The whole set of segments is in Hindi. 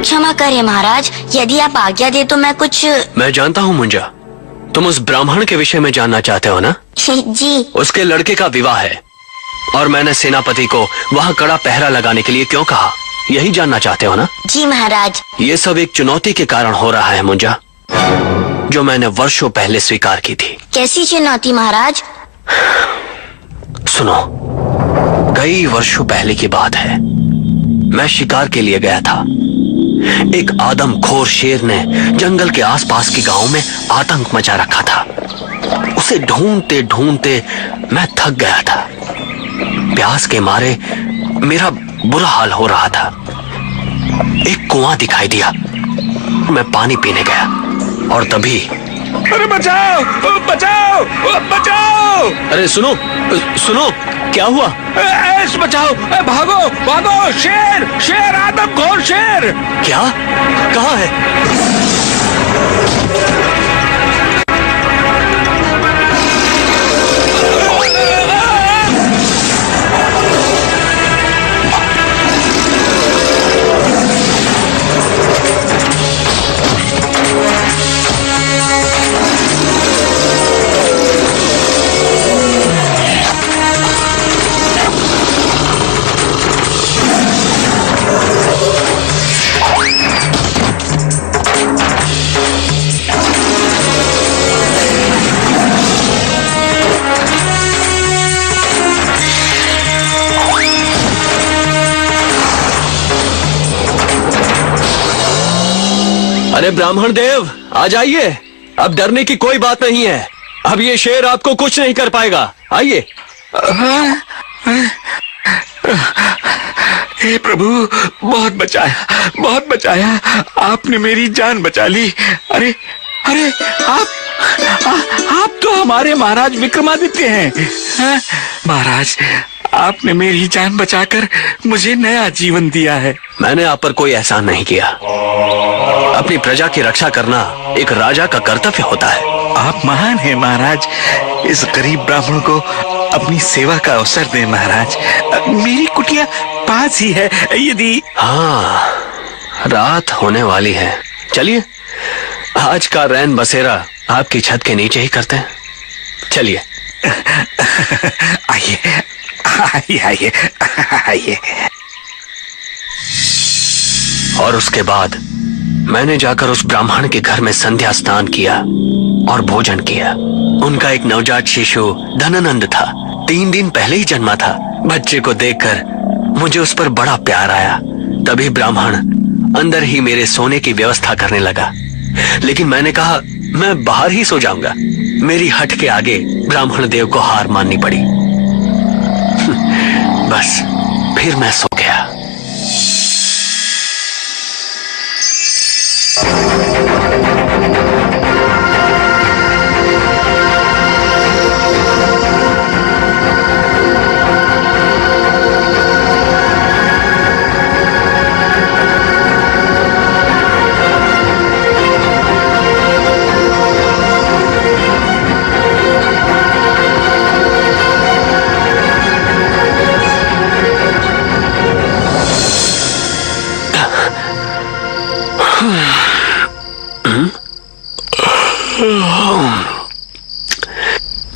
क्षमा करें महाराज, यदि आप आज्ञा दे तो मैं कुछ। मैं जानता हूँ मुंजा, तुम उस ब्राह्मण के विषय में जानना चाहते हो ना? जी। उसके लड़के का विवाह है और मैंने सेनापति को वहाँ कड़ा पहरा लगाने के लिए क्यों कहा, यही जानना चाहते हो ना? जी महाराज। ये सब एक चुनौती के कारण हो रहा है मुंजा, जो मैंने वर्षों पहले स्वीकार की थी। कैसी चुनौती महाराज? सुनो, कई वर्षों पहले की बात है। मैं शिकार के लिए गया था। एक आदमखोर शेर ने जंगल के आसपास के गांव में आतंक मचा रखा था। उसे ढूंढते ढूंढते मैं थक गया था। प्यास के मारे मेरा बुरा हाल हो रहा था। एक कुआं दिखाई दिया, मैं पानी पीने गया और तभी अरे बचाओ बचाओ बचाओ! अरे सुनो सुनो, क्या हुआ? बचाओ, भागो भागो! शेर शेर, आदमखोर शेर! क्या? कहाँ है? अरे ब्राह्मण देव, आ जाइए। अब डरने की कोई बात नहीं है। अब ये शेर आपको कुछ नहीं कर पाएगा। आइए। हे प्रभु, बहुत बचाया, बहुत बचाया। आपने मेरी जान बचा ली। अरे अरे, आप तो हमारे महाराज विक्रमादित्य हैं। महाराज, आपने मेरी जान बचाकर मुझे नया जीवन दिया है। मैंने आप पर कोई एहसान नहीं किया। अपनी प्रजा की रक्षा करना एक राजा का कर्तव्य होता है। आप महान हैं महाराज। इस गरीब ब्राह्मण को अपनी सेवा का अवसर दें महाराज। मेरी कुटिया पास ही है। यदि हाँ, रात होने वाली है। चलिए, आज का रैन बसेरा आपकी छत के नीचे ही करते हैं। चलिए। आइए आइए आइए आइए। और उसके बाद मैंने जाकर उस ब्राह्मण के घर में संध्या स्नान किया और भोजन किया। उनका एक नवजात शिशु धनानंद था। 3 दिन पहले ही जन्मा था। बच्चे को देखकर मुझे उस पर बड़ा प्यार आया। तभी ब्राह्मण अंदर ही मेरे सोने की व्यवस्था करने लगा, लेकिन मैंने कहा मैं बाहर ही सो जाऊंगा। मेरी हट के आगे ब्राह्मण देव को हार माननी पड़ी। बस फिर मैं सो गया।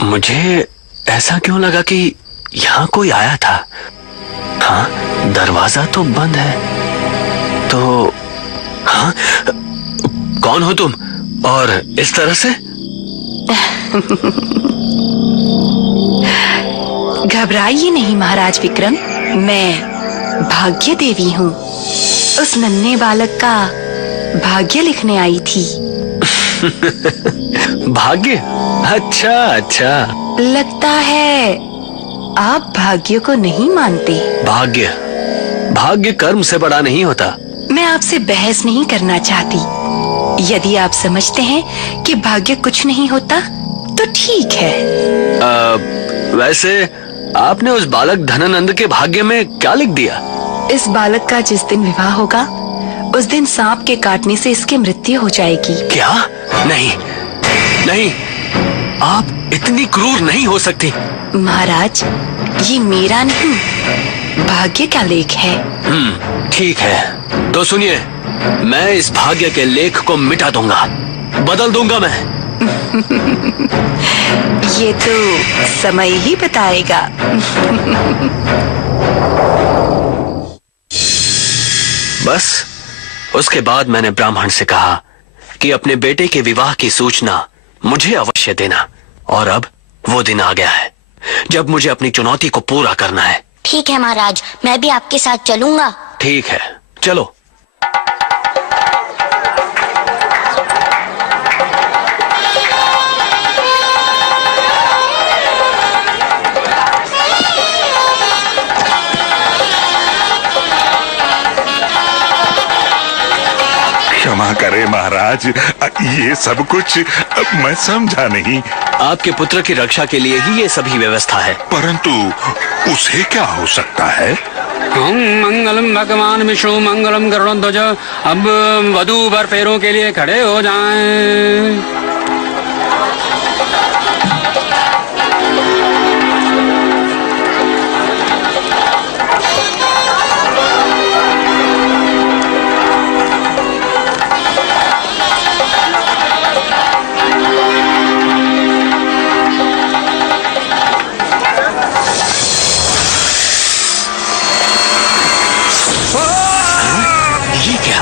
मुझे ऐसा क्यों लगा कि यहाँ कोई आया था। हाँ, दरवाजा तो बंद है। तो हाँ, कौन हो तुम और इस तरह से? घबराइए नहीं महाराज विक्रम, मैं भाग्य देवी हूँ। उस नन्हे बालक का भाग्य लिखने आई थी। भाग्य? अच्छा अच्छा। लगता है आप भाग्य को नहीं मानते। भाग्य? भाग्य कर्म से बड़ा नहीं होता। मैं आपसे बहस नहीं करना चाहती। यदि आप समझते हैं कि भाग्य कुछ नहीं होता तो ठीक है। वैसे आपने उस बालक धनानंद के भाग्य में क्या लिख दिया? इस बालक का जिस दिन विवाह होगा उस दिन सांप के काटने से इसकी मृत्यु हो जाएगी। क्या? नहीं नहीं, आप इतनी क्रूर नहीं हो सकती। महाराज, ये मेरा नहीं भाग्य का लेख है। ठीक है, तो सुनिए, मैं इस भाग्य के लेख को मिटा दूंगा, बदल दूंगा मैं। ये तो समय ही बताएगा। बस उसके बाद मैंने ब्राह्मण से कहा कि अपने बेटे के विवाह की सूचना मुझे अवश्य देना। और अब वो दिन आ गया है जब मुझे अपनी चुनौती को पूरा करना है। ठीक है महाराज, मैं भी आपके साथ चलूंगा। ठीक है, चलो। क्षमा करें महाराज, ये सब कुछ मैं समझा नहीं। आपके पुत्र की रक्षा के लिए ही ये सभी व्यवस्था है। परंतु उसे क्या हो सकता है? ओम मंगलम भगवान विष्णु मंगलम गरुड़ध्वज। अब वधू वर फेरों के लिए खड़े हो जाएं। ये क्या?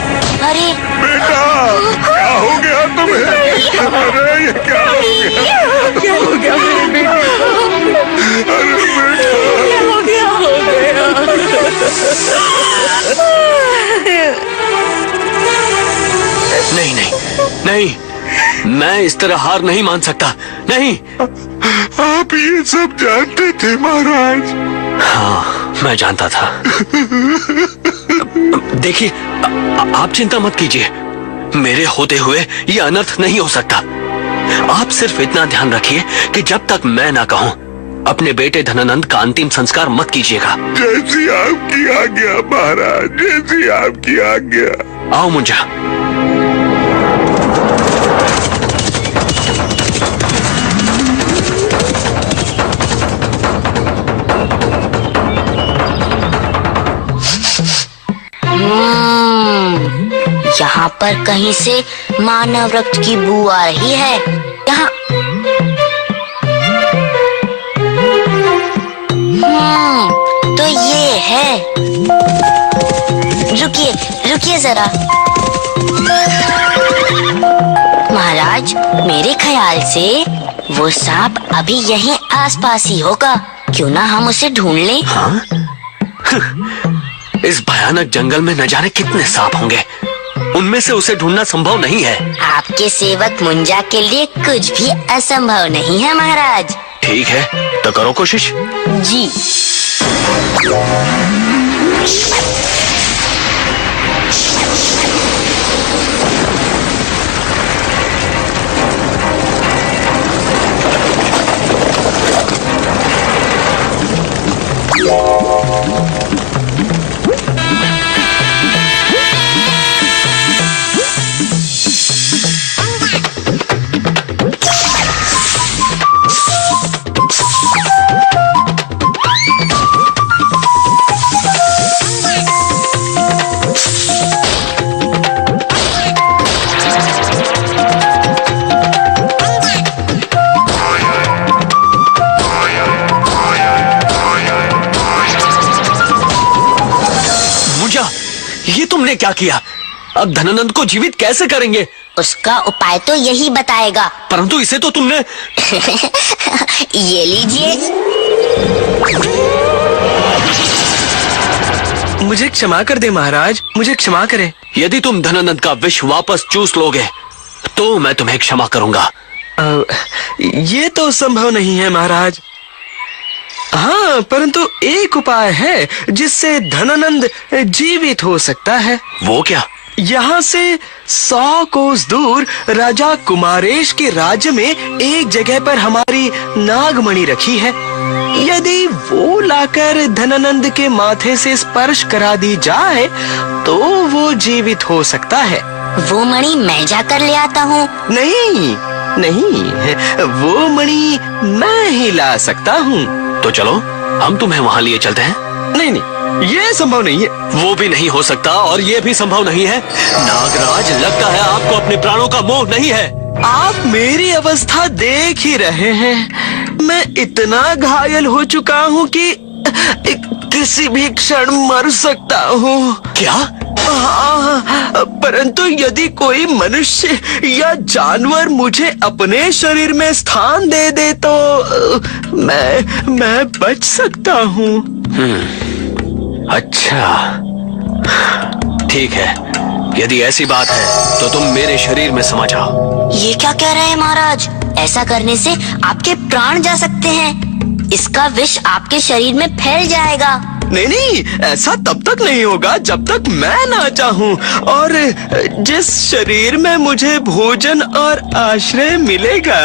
अरे बेटा, क्या हो गया तुम्हें? अरे ये क्या हो गया? क्या हो गया मेरे बेटे? अरे बेटा, नहीं नहीं नहीं, मैं इस तरह हार नहीं मान सकता। नहीं। आप ये सब जानते थे महाराज? हाँ, मैं जानता था। देखिए, आप चिंता मत कीजिए, मेरे होते हुए ये अनर्थ नहीं हो सकता। आप सिर्फ इतना ध्यान रखिए कि जब तक मैं ना कहूं, अपने बेटे धनानंद का अंतिम संस्कार मत कीजिएगा। जैसी आपकी आज्ञा महाराज, जैसी आपकी आज्ञा। आओ मुंजा। यहाँ पर कहीं से मानव रक्त की बू आ रही है। यहाँ तो ये है। रुकिए रुकिए जरा महाराज, मेरे ख्याल से वो सांप अभी यहीं आसपास ही होगा। क्यों ना हम उसे ढूंढ लें? हाँ? इस भयानक जंगल में न जाने कितने सांप होंगे, उनमें से उसे ढूंढना संभव नहीं है। आपके सेवक मुंजा के लिए कुछ भी असंभव नहीं है महाराज। ठीक है, तो करो कोशिश। जी। ये तुमने क्या किया? अब धनानंद को जीवित कैसे करेंगे? उसका उपाय तो यही बताएगा। परंतु इसे तो तुमने ये लीजिए। मुझे क्षमा कर दे महाराज, मुझे क्षमा करें। यदि तुम धनानंद का विष वापस चूस लोगे तो मैं तुम्हें क्षमा करूंगा। ये तो संभव नहीं है महाराज। हाँ, परंतु एक उपाय है जिससे धनानंद जीवित हो सकता है। वो क्या? यहाँ से 100 कोस दूर राजा कुमारेश के राज्य में एक जगह पर हमारी नागमणि रखी है। यदि वो लाकर धनानंद के माथे से स्पर्श करा दी जाए तो वो जीवित हो सकता है। वो मणि मैं जाकर ले आता हूँ। नहीं नहीं, वो मणि मैं ही ला सकता हूँ। तो चलो, हम तुम्हें वहाँ लिए चलते हैं। नहीं नहीं, ये संभव नहीं है। वो भी नहीं हो सकता और ये भी संभव नहीं है। नागराज, लगता है आपको अपने प्राणों का मोह नहीं है। आप मेरी अवस्था देख ही रहे हैं। मैं इतना घायल हो चुका हूँ कि किसी भी क्षण मर सकता हूँ। क्या? हाँ, परंतु यदि कोई मनुष्य या जानवर मुझे अपने शरीर में स्थान दे दे तो मैं बच सकता हूँ। अच्छा, ठीक है। यदि ऐसी बात है तो तुम मेरे शरीर में समा जाओ। ये क्या कह रहे हैं महाराज? ऐसा करने से आपके प्राण जा सकते हैं। इसका विष आपके शरीर में फैल जाएगा। नहीं नहीं, ऐसा तब तक नहीं होगा जब तक मैं ना चाहूँ। और जिस शरीर में मुझे भोजन और आश्रय मिलेगा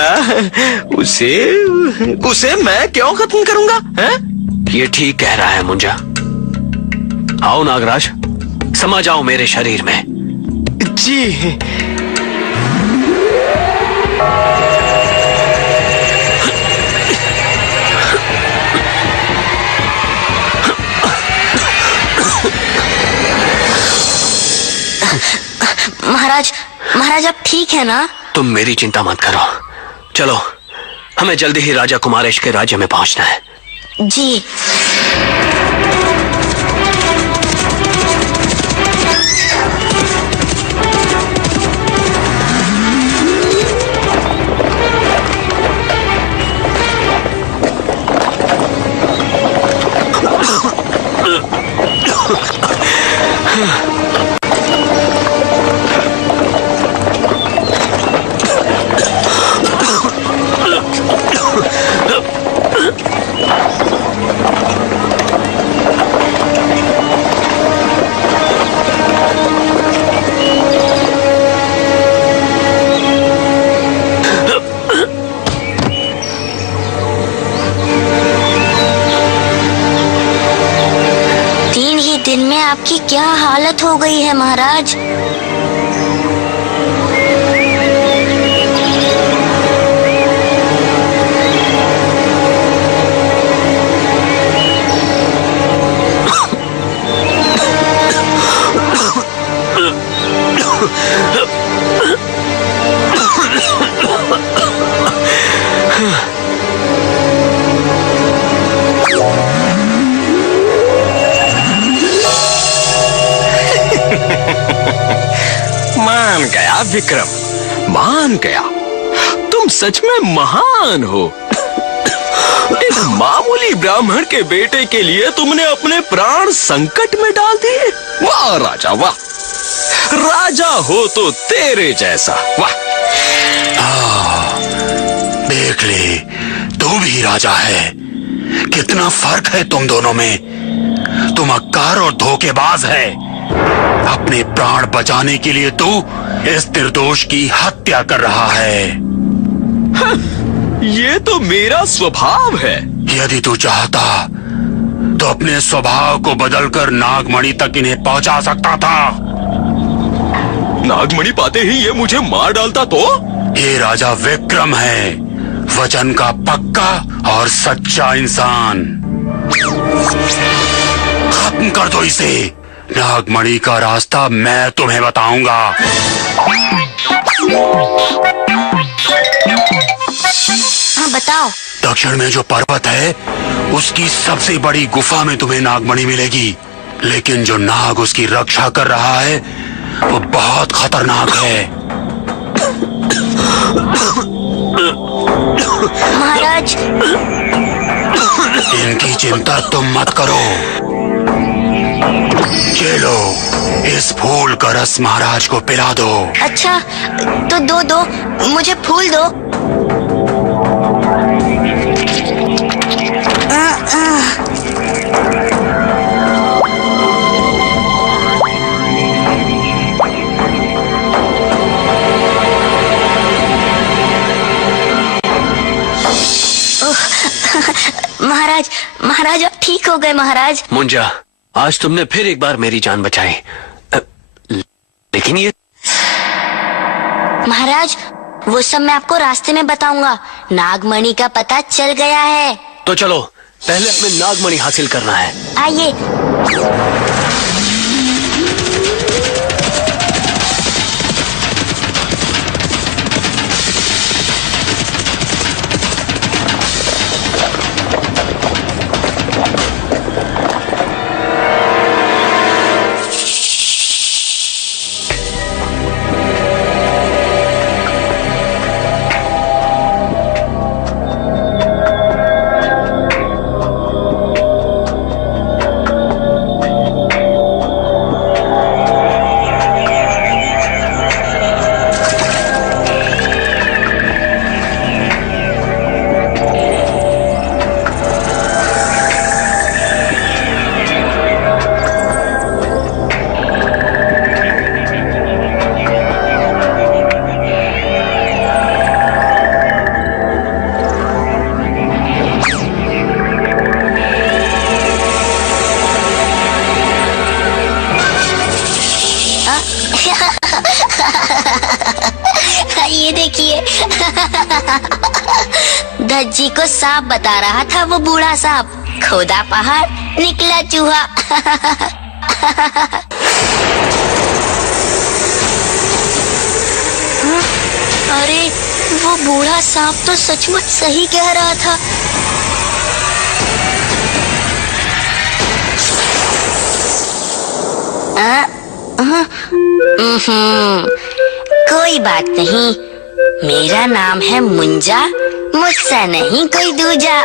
उसे मैं क्यों खत्म करूँगा? हैं? ये ठीक कह रहा है मुंजा। आओ नागराज, समा जाओ मेरे शरीर में। जी। महाराज आप ठीक है ना? तुम मेरी चिंता मत करो। चलो, हमें जल्दी ही राजा कुमारेश के राज्य में पहुंचना है। जी। दिन में आपकी क्या हालत हो गई है महाराज? मान गया विक्रम, मान गया। तुम सच में महान हो। एक मामूली ब्राह्मण के बेटे के लिए तुमने अपने प्राण संकट में डाल दिए। वाह राजा वाह, राजा हो तो तेरे जैसा। वाह। देख ले, तू भी राजा है। कितना फर्क है तुम दोनों में। तुम अक्कार और धोखेबाज है। अपने प्राण बचाने के लिए तू इस निर्दोष की हत्या कर रहा है। ये तो मेरा स्वभाव है। यदि तू चाहता तो अपने स्वभाव को बदलकर नागमणि तक इन्हें पहुंचा सकता था। नागमणि पाते ही ये मुझे मार डालता तो? ये राजा विक्रम है, वचन का पक्का और सच्चा इंसान। खत्म कर दो इसे। नागमणि का रास्ता मैं तुम्हें बताऊंगा। हाँ बताओ। दक्षिण में जो पर्वत है उसकी सबसे बड़ी गुफा में तुम्हें नागमणि मिलेगी। लेकिन जो नाग उसकी रक्षा कर रहा है वो बहुत खतरनाक है। महाराज, इनकी चिंता तुम मत करो। ये लो, इस फूल का रस महाराज को पिला दो। अच्छा, तो दो मुझे फूल दो। महाराज आप ठीक हो गए महाराज। मुंजा, आज तुमने फिर एक बार मेरी जान बचाई। लेकिन ये महाराज, वो सब मैं आपको रास्ते में बताऊंगा। नागमणि का पता चल गया है। तो चलो पहले हमें नागमणि हासिल करना है। आइए। ये देखिए। धज्जी को सांप बता रहा था वो बूढ़ा सांप। खोदा पहाड़ निकला चूहा। अरे वो बूढ़ा सांप तो सचमुच सही कह रहा था। कोई बात नहीं, मेरा नाम है मुंजा, मुझसे नहीं कोई दूजा।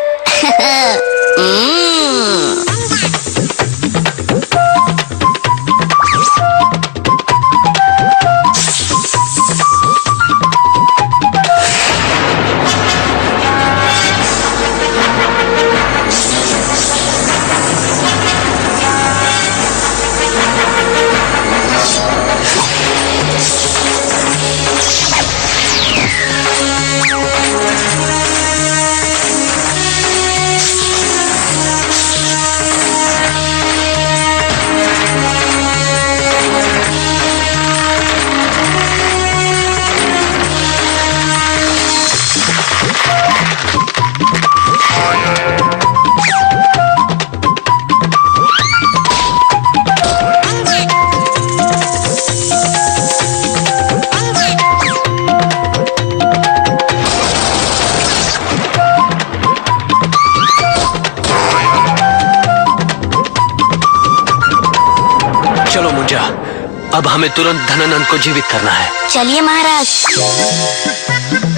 अब हमें तुरंत धनानंद को जीवित करना है। चलिए महाराज,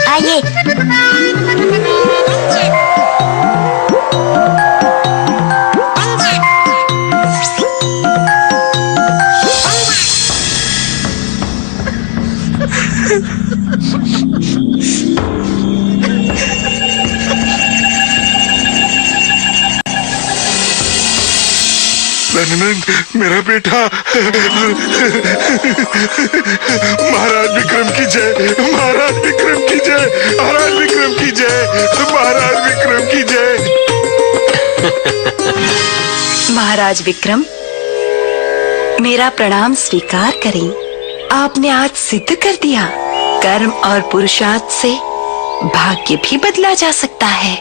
आइए। धनानंद, मेरा बेटा। महाराज विक्रम की जय, महाराज विक्रम की जय, महाराज विक्रम की जय, महाराज विक्रम की जय। महाराज विक्रम, मेरा प्रणाम स्वीकार करें। आपने आज सिद्ध कर दिया, कर्म और पुरुषार्थ से भाग्य भी बदला जा सकता है।